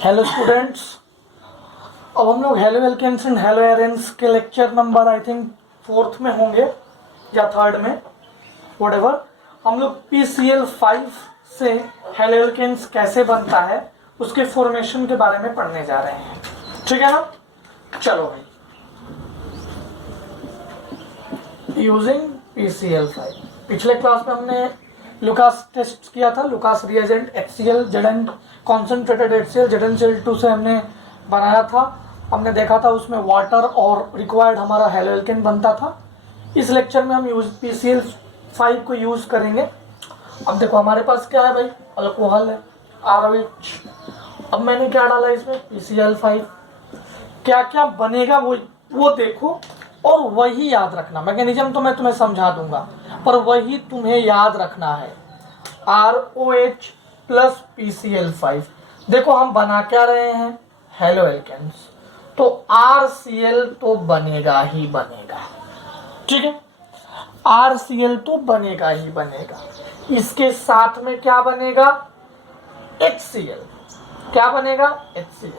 Hello students, अब हम लोग haloalkanes and haloarenes के lecture number I think 4th में होंगे या 3rd में, व्हाटएवर। हम लोग PCl5 से हेलो एल्केन्स कैसे बनता है उसके फॉर्मेशन के बारे में पढ़ने जा रहे हैं, ठीक है ना। चलो भाई, यूजिंग PCl5 पिछले क्लास में हमने लुकास टेस्ट किया था, Lucas reagent HCl Zn concentrated HCl ZnCl2 से हमने बनाया था। हमने देखा था उसमें वाटर और रिक्वायर्ड हमारा हेलो एल्केन बनता था। इस लेक्चर में हम PCl5 को यूज करेंगे। अब देखो हमारे पास क्या है भाई, अल्कोहल है RH। अब मैंने क्या डाला इसमें PCl5, क्या क्या बनेगा वो देखो और वही याद रखना। मैकेनिज्म तो मैं तुम्हें समझा दूंगा पर वही तुम्हें याद रखना है। ROH plus PCl5। देखो हम बना क्या रहे हैं, हेलो एल्केन्स, तो RCl तो बनेगा ही बनेगा, ठीक है। RCl तो बनेगा ही बनेगा। इसके साथ में क्या बनेगा, HCl। क्या बनेगा, HCl।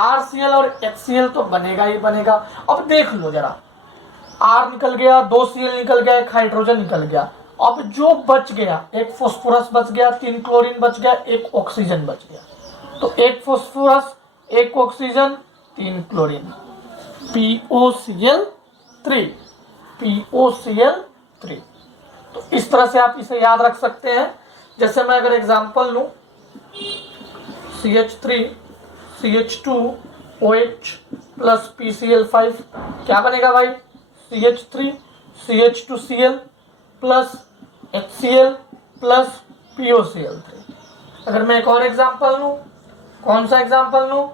RCl और HCl तो बनेगा ही बनेगा। अब देख लो जरा, R निकल गया, 2 Cl निकल गया, एक हाइड्रोजन निकल गया। अब जो बच गया, एक फॉस्फोरस बच गया, 3 क्लोरीन बच गया, एक ऑक्सीजन बच गया। तो एक फॉस्फोरस, एक ऑक्सीजन, 3 क्लोरीन, POCl3। POCl3। तो इस तरह से आप इसे याद रख सकते हैं। जैसे मैं अगर एग्जांपल लूं, CH3 CH2OH प्लस PCl5, क्या बनेगा भाई, CH3 CH2Cl plus HCl plus POCl3। अगर मैं एक और एग्जांपल लूं, कौन सा एग्जांपल लूं,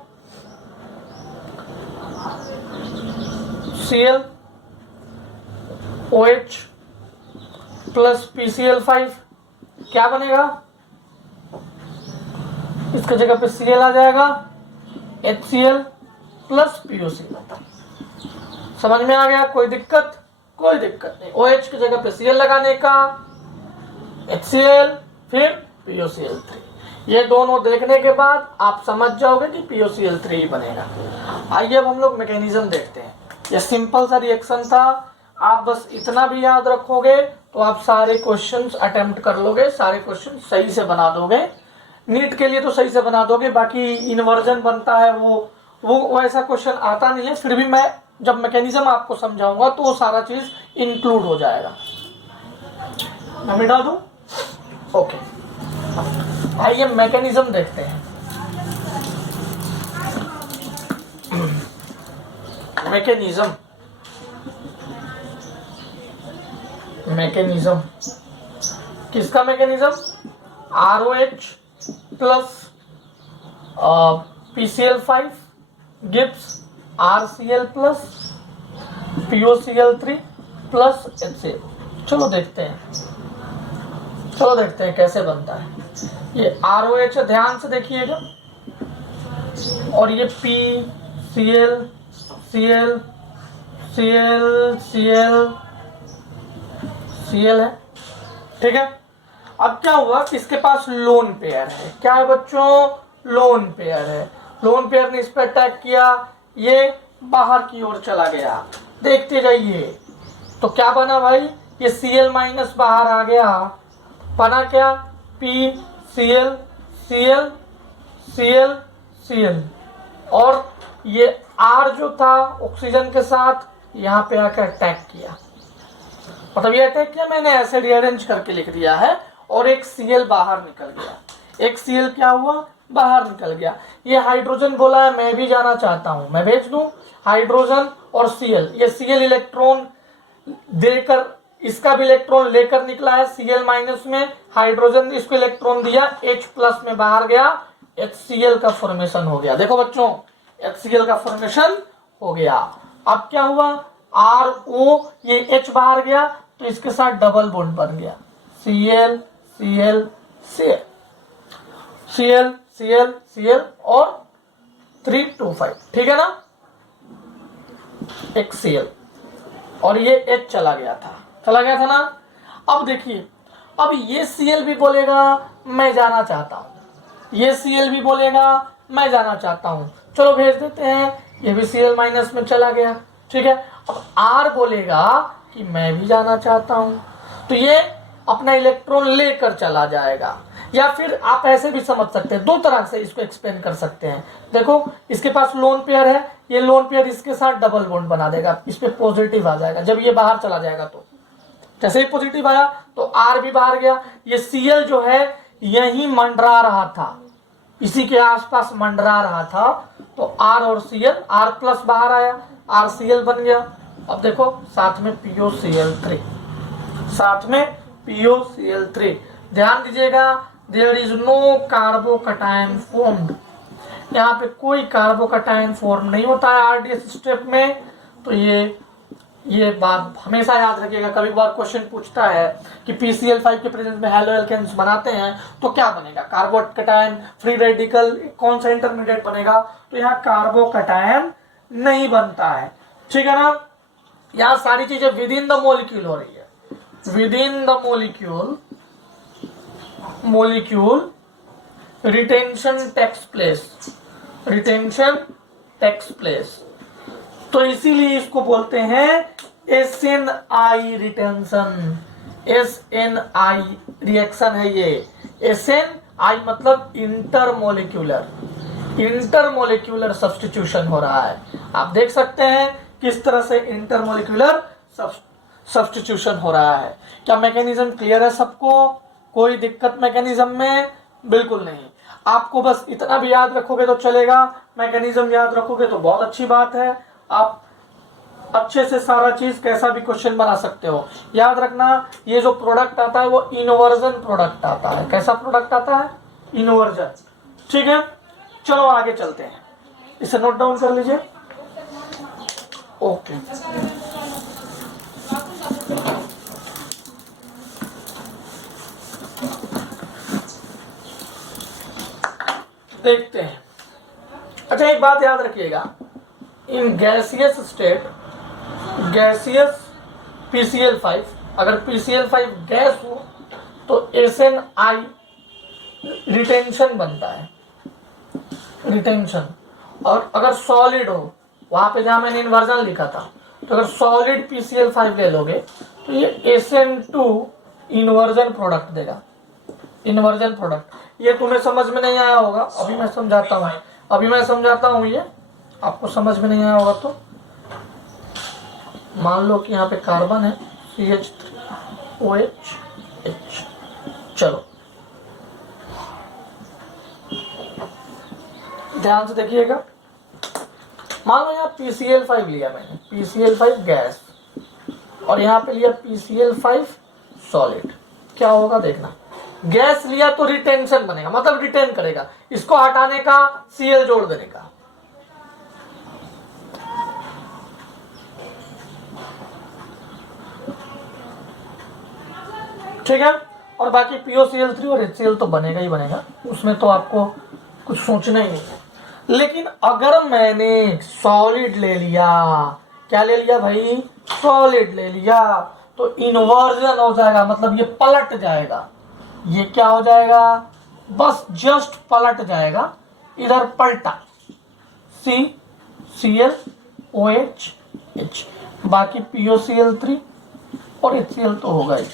Cl OH प्लस PCl5, क्या बनेगा, इसके जगह पे Cl आ जाएगा, HCl प्लस POCl। समझ में आ गया, कोई दिक्कत, कोई दिक्कत नहीं। OH की जगह पे Cl लगाने का, HCl फिर POCl3। ये दोनों देखने के बाद आप समझ जाओगे कि POCl3 ही बनेगा। आइए अब हम लोग मैकेनिज्म देखते हैं। ये सिंपल सा रिएक्शन था, आप बस इतना भी याद रखोगे तो आप सारे क्वेश्चंस अटेम्प्ट कर लोगे, सारे क्वेश्चन सही से बना दोगे। नीट के लिए तो सही से बना दोगे, बाकी इन्वर्जन बनता है वो ऐसा क्वेश्चन आता नहीं है। फिर भी मैं जब मैकेनिज्म आपको समझाऊंगा तो वो सारा चीज इंक्लूड हो जाएगा। मैं मिटा दूं, ओके। आइए मैकेनिज्म देखते हैं। मैकेनिज्म किसका mechanism, ROH plus PCl5 gives RCl plus POCl3 plus HCl। चलो देखते हैं कैसे बनता है। ये ROH ध्यान से देखिएगा, और ये PCl Cl Cl Cl Cl है, ठीक है। अब क्या हुआ, इसके पास लोन पेयर है। क्या है बच्चों, लोन पेयर है। लोन पेयर ने इस पर अटैक किया, ये बाहर की ओर चला गया। देखते जाइए, तो क्या बना भाई, ये Cl माइनस बाहर आ गया, बना क्या, PCl Cl Cl Cl। और ये R जो था ऑक्सीजन के साथ यहाँ पे आकर अटैक किया, मतलब ये अटैक किया मैंने ऐसे रीअरेंज करके लिख दिया है। और एक Cl बाहर निकल गया, एक Cl क्या हुआ, बाहर निकल गया। ये हाइड्रोजन बोला है, मैं भी जाना चाहता हूं, मैं भेज दूं हाइड्रोजन और Cl। ये Cl इलेक्ट्रॉन देकर, इसका भी इलेक्ट्रॉन लेकर निकला है Cl माइनस में, हाइड्रोजन ने इसको इलेक्ट्रॉन दिया, H प्लस में बाहर गया, HCl का फॉर्मेशन हो गया। देखो बच्चों, HCl का फॉर्मेशन हो गया। अब क्या हुआ, RO, ये H बाहर गया तो इसके साथ डबल बॉन्ड बन गया, Cl Cl Cl Cl Cl Cl और 325, ठीक है ना, एक Cl, और ये H चला गया था ना। अब देखिए, अब ये Cl भी बोलेगा मैं जाना चाहता हूं, ये Cl भी बोलेगा मैं जाना चाहता हूँ, चलो भेज देते हैं, ये भी Cl माइनस में चला गया। ठीक है, अब R बोलेगा कि मैं भी जाना चाहता हूँ, तो ये अपना इलेक्ट्रॉन लेकर चला जाएगा। या फिर आप ऐसे भी समझ सकते हैं, दो तरह से इसको एक्सप्लेन कर सकते हैं। देखो इसके पास लोन पेयर है, ये लोन पेयर इसके साथ डबल बॉन्ड बना देगा, इस पे पॉजिटिव आ जाएगा। जब ये बाहर चला जाएगा तो जैसे ही पॉजिटिव आया तो R भी बाहर गया। ये Cl जो है यही मंडरा रहा था, इसी के आसपास मंडरा रहा था, तो R और Cl, R प्लस बाहर आया, RCl बन गया। अब देखो साथ में POCl3, साथ में POCl3। ध्यान दीजिएगा, there is no carbocation formed, यहाँ पे कोई कार्बोकटायन फॉर्म नहीं होता है RDS स्टेप में। तो ये बात हमेशा याद रखिएगा। कभी बार क्वेश्चन पूछता है कि PCl5 के प्रेजेंस में हैलो एल्केन्स बनाते हैं तो क्या बनेगा, कार्बोकटायन, फ्री रेडिकल, कौन सा इंटरमीडिएट बनेगा, तो यहाँ कार्बोकटायन नहीं बनता है। ठीक है ना, यहाँ सारी चीजें विद इन द मॉलिक्यूल हो रही है, within the molecule retention takes place, तो इसीलिए इसको बोलते हैं SNI रिटेंशन। SNI रिएक्शन है ये। SNI मतलब इंटरमोलिक्यूलर सब्स्टिट्यूशन हो रहा है। आप देख सकते हैं किस तरह से इंटरमोलिक्यूलर सब्स्टिट्यूशन हो रहा है। क्या मैकेनिज्म क्लियर है सबको? कोई दिक्कत मैकेनिज्म में? बिल्कुल नहीं। आपको बस इतना भी याद रखोगे तो चलेगा, मैकेनिज्म याद रखोगे तो बहुत अच्छी बात है। आप अच्छे से सारा चीज कैसा भी क्वेश्चन बना सकते हो। याद रखना, ये जो प्रोडक्ट आता है वो इनवर्जन प्रोडक्ट आता है। कैसा प्रोडक्ट आता है? इनवर्जन। ठीक है, चलो आगे चलते हैं, इसे नोट डाउन कर लीजिए। ओके, देखते हैं। अच्छा, एक बात याद रखिएगा, in gaseous state, gaseous PCl5, अगर PCl5 गैस हो तो SNI रिटेंशन बनता है, रिटेंशन। और अगर सॉलिड हो, वहां पे जहां मैंने इन्वर्जन लिखा था, तो अगर सॉलिड PCl5 ले लोगे तो ये SN2 इन्वर्जन प्रोडक्ट देगा, इन्वर्जन प्रोडक्ट। ये तुम्हें समझ में नहीं आया होगा, अभी मैं समझाता हूँ, ये आपको समझ में नहीं आया होगा तो मान लो कि यहाँ पे कार्बन है CH3OH। चलो ध्यान से देखिएगा, मान लो यहाँ PCl5 लिया मैंने, PCl5 गैस, और यहाँ पे लिया PCl5 सॉलिड। क्या होगा देखना, गैस लिया तो रिटेंशन बनेगा, मतलब रिटेन करेगा, इसको हटाने का Cl जोड़ देने का। ठीक है, और बाकी POCl3 और HCl तो बनेगा ही बनेगा, उसमें तो आपको कुछ सोचना ही नहीं है। लेकिन अगर मैंने सॉलिड ले लिया, क्या ले लिया भाई? सॉलिड ले लिया, तो इन्वर्जन हो जाएगा, मतलब ये पलट जाएगा। ये क्या हो जाएगा? बस जस्ट पलट जाएगा, इधर पलटा, CCl-OH, बाकी POCl3 और HCl तो होगा ही।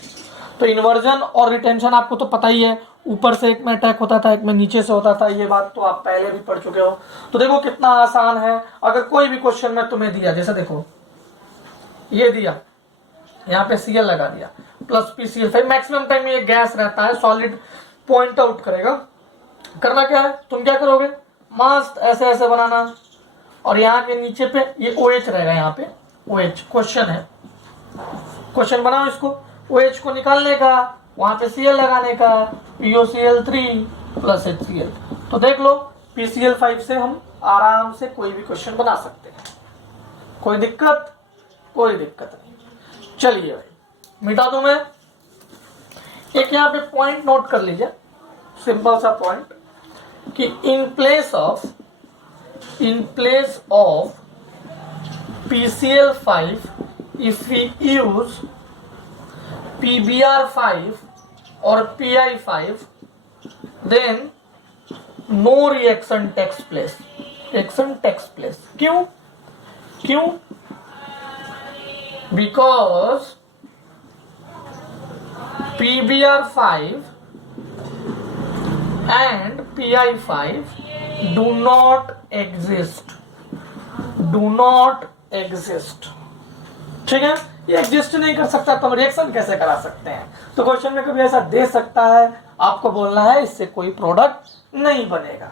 तो इन्वर्जन और रिटेंशन आपको तो पता ही है, ऊपर से एक में अटैक होता था, एक में नीचे से होता था, ये बात तो आप पहले भी पढ़ चुके हो। तो देखो कितना आसान है। अगर कोई भी क्वेश्चन में तुम्हें दिया, जैसे देखो ये दिया, यहाँ पे Cl लगा दिया प्लस PCl5, मैक्सिमम टाइम ये गैस रहता है, सॉलिड पॉइंट आउट करेगा। करना क्या है, तुम क्या करोगे, मस्त ऐसे ऐसे बनाना, और यहाँ के नीचे पे ये OH रहेगा, यहाँ पे OH क्वेश्चन है, क्वेश्चन बनाओ इसको, OH को निकालने का, वहां पे Cl लगाने का, POCl3 प्लस HCl। तो देख लो PCl5 से हम आराम से कोई भी क्वेश्चन बना सकते हैं, कोई दिक्कत नहीं। चलिए भाई, मिटा दूं मैं। एक यहाँ पे पॉइंट नोट कर लीजिए, सिंपल सा पॉइंट, कि in place of PCl5 if we use PBr5 or Pi5, then no reaction takes place, reaction takes place. क्यों? क्यों? Because PBr5 and Pi5 do not exist, do not exist। ठीक है, ये exist नहीं कर सकता तो हम रिएक्शन कैसे करा सकते हैं? तो क्वेश्चन में कभी ऐसा दे सकता है, आपको बोलना है इससे कोई प्रोडक्ट नहीं बनेगा।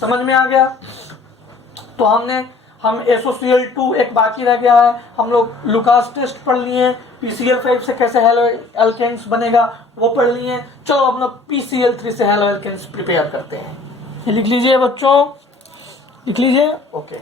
समझ में आ गया? तो हम SOCl2 एक बाकी रह गया है, हम लोग लुकास टेस्ट पढ़ लिए, PCl5 से कैसे हेलो एल्केन्स बनेगा वो पढ़ लिए। चलो हम लोग PCl3 से हेलो एल्केन्स प्रिपेयर करते हैं। ये लिख लीजिए बच्चों, लिख लीजिए। ओके,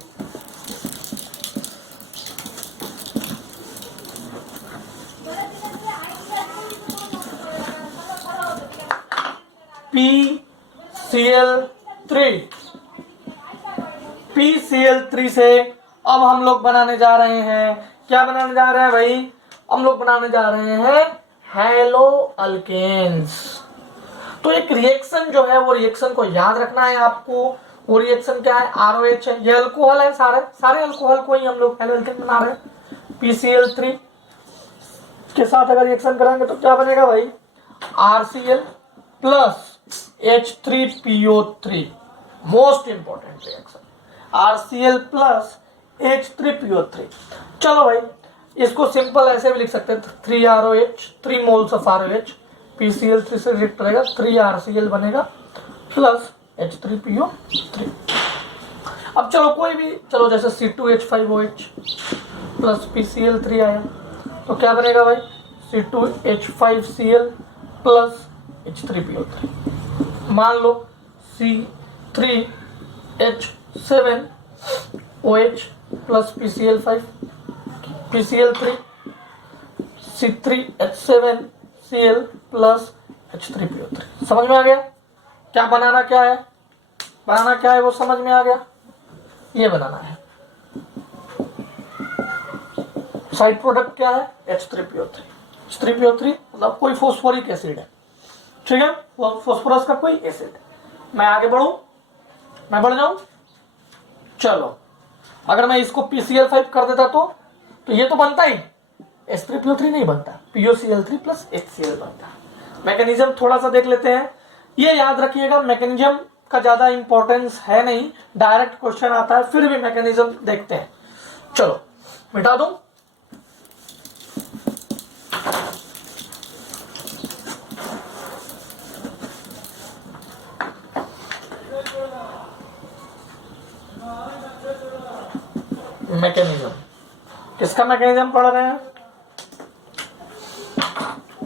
PCl3 से अब हम लोग बनाने जा रहे हैं, क्या बनाने जा रहे हैं भाई? हम लोग बनाने जा रहे हैं हेलो अल्केन्स। तो एक रिएक्शन जो है वो रिएक्शन को याद रखना है आपको। वो रिएक्शन क्या है? ROH है, ये अल्कोहल है, सारे अल्कोहल को ही हम लोग हेलो अल्केन बना रहे हैं। PCl3 के साथ अगर रिएक्शन करेंगे तो क्या बनेगा भाई? RCl plus H3PO3, most important reaction, RCl plus H3PO3। चलो भाई, इसको सिंपल ऐसे भी लिख सकते हैं, 3ROH, 3 moles of ROH, PCl3 से रिएक्ट करेगा, 3RCl बनेगा प्लस H3PO3। अब चलो कोई भी, चलो जैसे C2H5OH प्लस PCl3 आया तो क्या बनेगा भाई? C2H5Cl plus H3PO3। मान लो C3H7OH plus PCl5, PCl3 C3H7Cl plus H3PO3। समझ में आ गया? क्या बनाना क्या है? बनाना क्या है वो समझ में आ गया? ये बनाना है। साइड प्रोडक्ट क्या है? H3PO3। H3PO3 मतलब कोई फॉस्फोरिक एसिड है, ठीक है, फॉस्फोरस का कोई एसिड। मैं आगे बढ़ूं, मैं बढ़ जाऊं? चलो, अगर मैं इसको PCl5 कर देता तो ये तो बनता ही, H3PO3 नहीं बनता, POCl3 प्लस HCl बनता। मैकेनिज्म थोड़ा सा देख लेते हैं। ये याद रखिएगा, मैकेनिज्म का ज्यादा इंपॉर्टेंस है नहीं, डायरेक्ट क्वेश्चन आता है, फिर भी मैकेनिज्म देखते हैं। चलो मिटा दूं। मैकेनिज्म, किसका मैकेनिज्म पढ़ रहे हैं?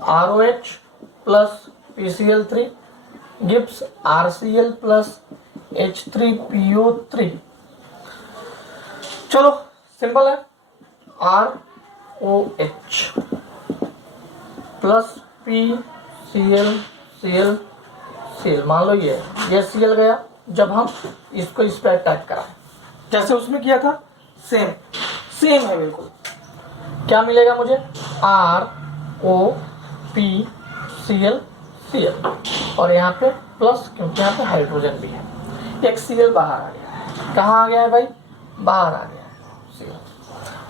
ROH plus PCl3 gives RCl plus H3PO3। चलो सिंपल है, ROH प्लस PCl मान लो ये Cl गया। जब हम इसको इस पर अटैक कराएं जैसे उसमें किया था, सेम है बिल्कुल। क्या मिलेगा मुझे? ROPCl और यहाँ पे प्लस, क्योंकि यहाँ पे हाइड्रोजन भी है। एक Cl बाहर आ गया है। कहाँ आ गया है भाई? बाहर आ गया है Cl।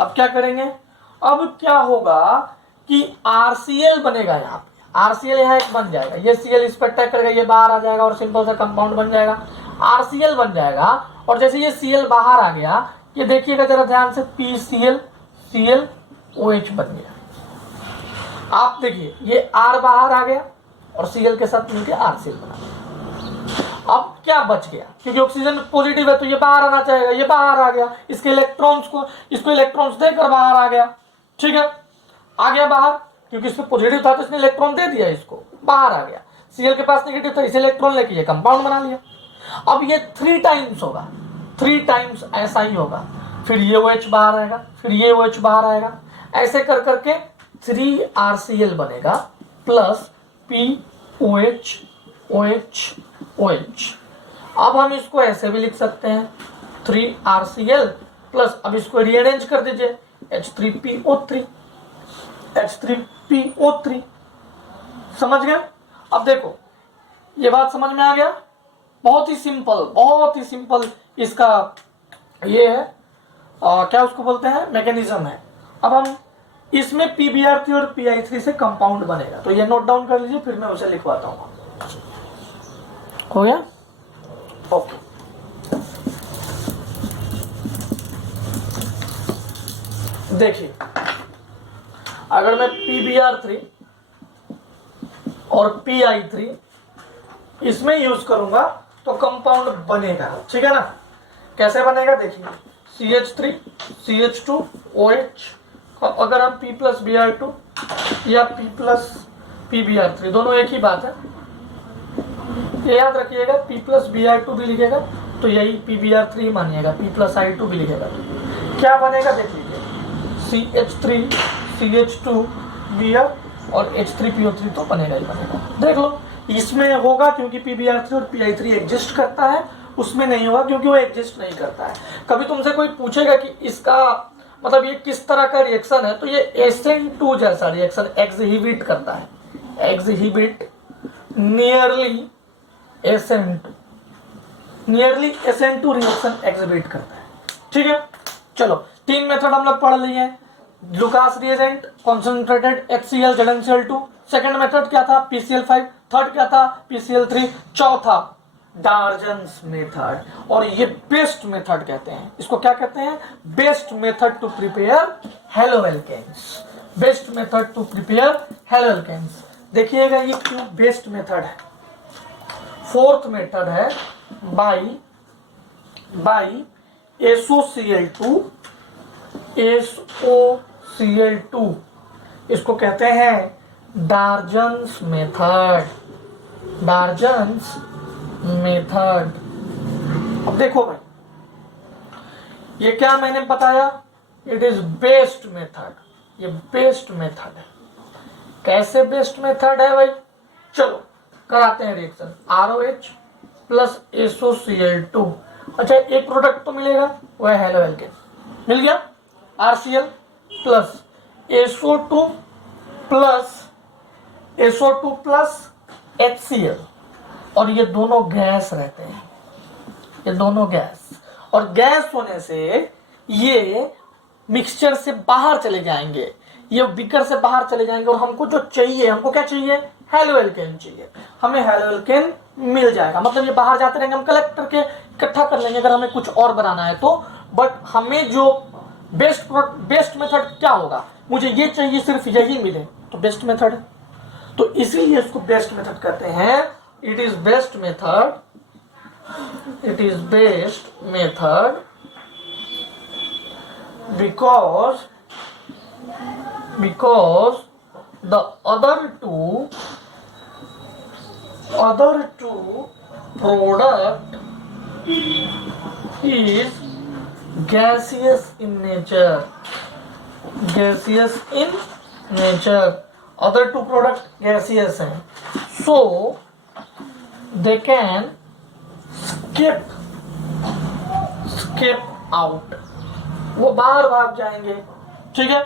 अब क्या करेंगे? अब क्या होगा कि RCl बनेगा, यहाँ पे RCl यहाँ एक बन जाएगा, ये Cl इस पर अटैक करेगा, ये बाहर आ जाएगा और सिंपल सा कंपाउंड बन जाएगा, RCl बन जाएगा। और जैसे ये Cl बाहर आ गया, ये देखिएगा जरा ध्यान से, PClClOH बन गया। आप देखिए ये R बाहर आ गया और Cl के साथ मिलकर RCl बना। अब क्या बच गया? क्योंकि ऑक्सीजन पॉजिटिव है तो ये बाहर आना चाहेगा, ये बाहर आ गया, इसको इलेक्ट्रॉन्स देकर बाहर आ गया, ठीक है, आ गया बाहर, क्योंकि इसमें पॉजिटिव था तो इसने इलेक्ट्रॉन दे दिया, इसको बाहर आ गया। Cl के पास नेगेटिव था, इसे इलेक्ट्रॉन लेके ये कंपाउंड बना लिया। अब ये 3 टाइम्स होगा, 3 टाइम्स ऐसा ही होगा, फिर ये OH बाहर आएगा, फिर ये OH बाहर आएगा, ऐसे कर करके 3RCl बनेगा प्लस POH OH OH। अब हम इसको ऐसे भी लिख सकते हैं, 3RCl प्लस, अब इसको रीअरेंज कर दीजिए, H3PO3। समझ गए? अब देखो ये बात समझ में आ गया, बहुत ही सिंपल इसका ये है क्या उसको बोलते हैं, मैकेनिज्म है। अब हम इसमें PbR3 और PI3 से कंपाउंड बनेगा, तो ये नोट डाउन कर लीजिए, फिर मैं उसे लिखवाता हूँ। हो गया, ओके। देखिए, अगर मैं PbR3 और PI3 इसमें यूज करूंगा तो कंपाउंड बनेगा, ठीक है ना। कैसे बनेगा देखिए, CH3 CH2 OH, अगर हम P प्लस Br2 या P प्लस PbR3 दोनों एक ही बात है, ये याद रखिएगा। P प्लस Br2 भी लिखेगा तो यही PbR3 मानिएगा, P प्लस I2 भी लिखेगा। क्या बनेगा देख लीजिए, CH3 CH2 Br और H3PO3 तो बनेगा ही बनेगा। देख लो, इसमें होगा क्योंकि PbR3 और PI3 एग्जिस्ट करता है, उसमें नहीं होगा क्योंकि वो एग्जिस्ट नहीं करता है। कभी तुमसे कोई पूछेगा कि इसका मतलब ये किस तरह का रिएक्शन है, तो ये SN2 जैसा रिएक्शन एक्सहिबिट करता है, exhibit nearly SN2 reaction exhibit करता है, ठीक है। चलो, 3 मेथड हम लोग पढ़ लिए हैं। Lucas reagent, concentrated HCl ZnCl2। Second method क्या था, PCl5। थर्ड क्या था, PCl3। चौथा डार्जन्स मेथड, और ये बेस्ट मेथड कहते हैं। इसको क्या कहते हैं, best method to prepare haloalkanes, best method to prepare haloalkanes. देखिएगा ये क्यों बेस्ट मेथड है। फोर्थ मेथड है बाई SOCl2, इसको कहते हैं डार्जन्स मेथड, डार्जन्स मेथड। अब देखो भाई, ये क्या मैंने बताया, इट इज बेस्ट मेथड, ये बेस्ट मेथड है। कैसे बेस्ट मेथड है भाई, चलो कराते हैं रिएक्शन। ROH प्लस SOCl2, अच्छा एक प्रोडक्ट तो मिलेगा, वो है हेलोएल्केन, मिल गया। RCl plus SO2 plus HCl, और ये दोनों गैस रहते हैं, ये दोनों गैस, और गैस होने से ये मिक्सचर से बाहर चले जाएंगे, ये बीकर से बाहर चले जाएंगे, और हमको जो चाहिए, हमको क्या चाहिए, हेलोएल्केन चाहिए। हमें हेलोएल्केन मिल जाएगा, मतलब ये बाहर जाते रहेंगे, हम कलेक्ट करके इकट्ठा कर लेंगे अगर हमें कुछ और बनाना है तो। बट हमें जो बेस्ट मेथड क्या होगा, मुझे ये चाहिए सिर्फ यही मिले, तो बेस्ट मेथड। तो इसीलिए इसको बेस्ट मेथड कहते हैं। It is best method, it is best method because the other two product is gaseous in nature, other two product gaseous हैं, so they can skip out, वो बाहर भाग जाएंगे, ठीक है।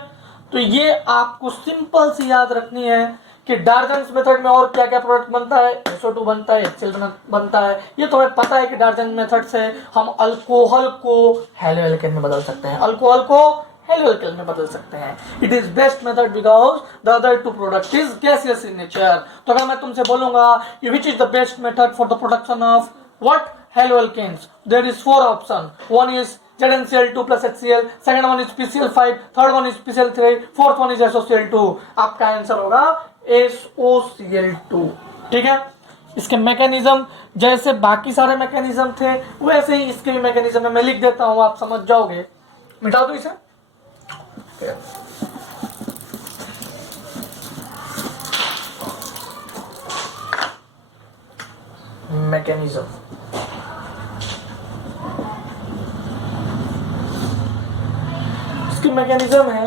तो ये आपको सिंपल सी याद रखनी है कि डार्जन्स मेथड में और क्या क्या प्रोडक्ट बनता है, SO2 बनता है, HCl बनता है। ये तो हमें पता है कि डार्जन मेथड से हम अल्कोहल को हेलोएल्केन में बदल सकते हैं, अल्कोहल को हेलोएल्केन में बदल सकते हैं। It is best method because the other two product is gaseous in nature. तो अगर मैं तुमसे बोलूंगा which is the best method for the production of what, haloalkanes, there is 4 option. One is ZnCl2 plus HCl, second one is PCl5, third one is PCl3, fourth one is SOCl2। आपका answer होगा SOCl2, ठीक है। इसके mechanism जैसे बाकी सारे mechanism थे वैसे ही इसके भी मैकेनिज्म है, मैं लिख देता हूं, आप समझ जाओगे। मिटा दो इसे। मैकेनिज्म, इसकी मैकेनिज्म है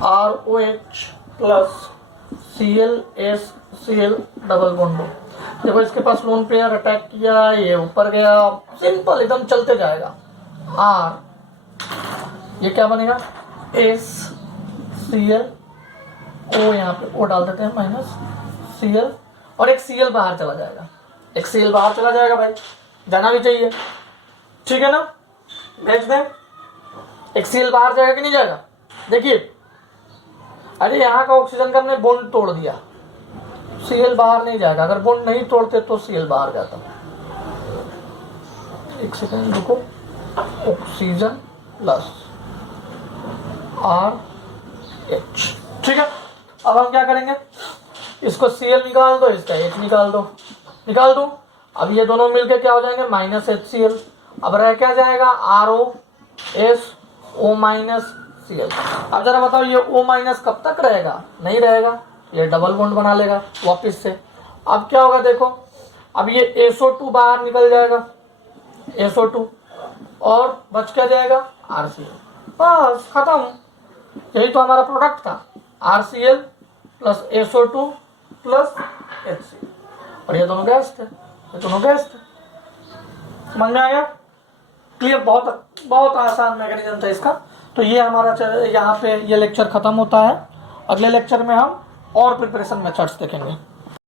ROH plus ClSCl double bond. देखो इसके पास लोन पेयर अटैक किया, ये ऊपर गया, सिंपल एकदम चलते जाएगा। R, ये क्या बनेगा, SCl, O यहाँ पे O डाल देते हैं माइनस Cl, और एक Cl बाहर चला जाएगा, HCl बाहर चला जाएगा भाई, जाना भी चाहिए, ठीक है ना, भेज दें। HCl बाहर जाएगा कि नहीं जाएगा? देखिए, अरे यहाँ का ऑक्सीजन का हमने बॉन्ड तोड़ दिया, Cl बाहर नहीं जाएगा, अगर बॉन्ड नहीं तोड़ते तो Cl बाहर जाता। एक सेकंड रुको, ऑक्सीजन प्लस RH, ठीक है। अब हम क्या करेंगे, इसको Cl निकाल दो, इसका H निकाल दो, निकाल दो। अब ये दोनों मिलके क्या हो जाएंगे, -HCl। अब रह क्या जाएगा, ROSO-Cl। अब जरा बताओ ये O- कब तक रहेगा, नहीं रहेगा, ये डबल बॉन्ड बना लेगा वापस से। अब क्या होगा देखो, अब ये SO2 बाहर निकल जाएगा, SO2, और बच क्या जाएगा, RCl, बस खत्म। यही तो हमारा प्रोडक्ट था, RCl plus SO2 plus HCl, और ये दोनों गैस थे, ये दोनों गैस थे। समझ में आया, क्लियर? बहुत बहुत आसान मैकेनिज्म था इसका। तो ये हमारा यहाँ पे ये लेक्चर खत्म होता है। अगले लेक्चर में हम और प्रिपरेशन मेथड्स देखेंगे।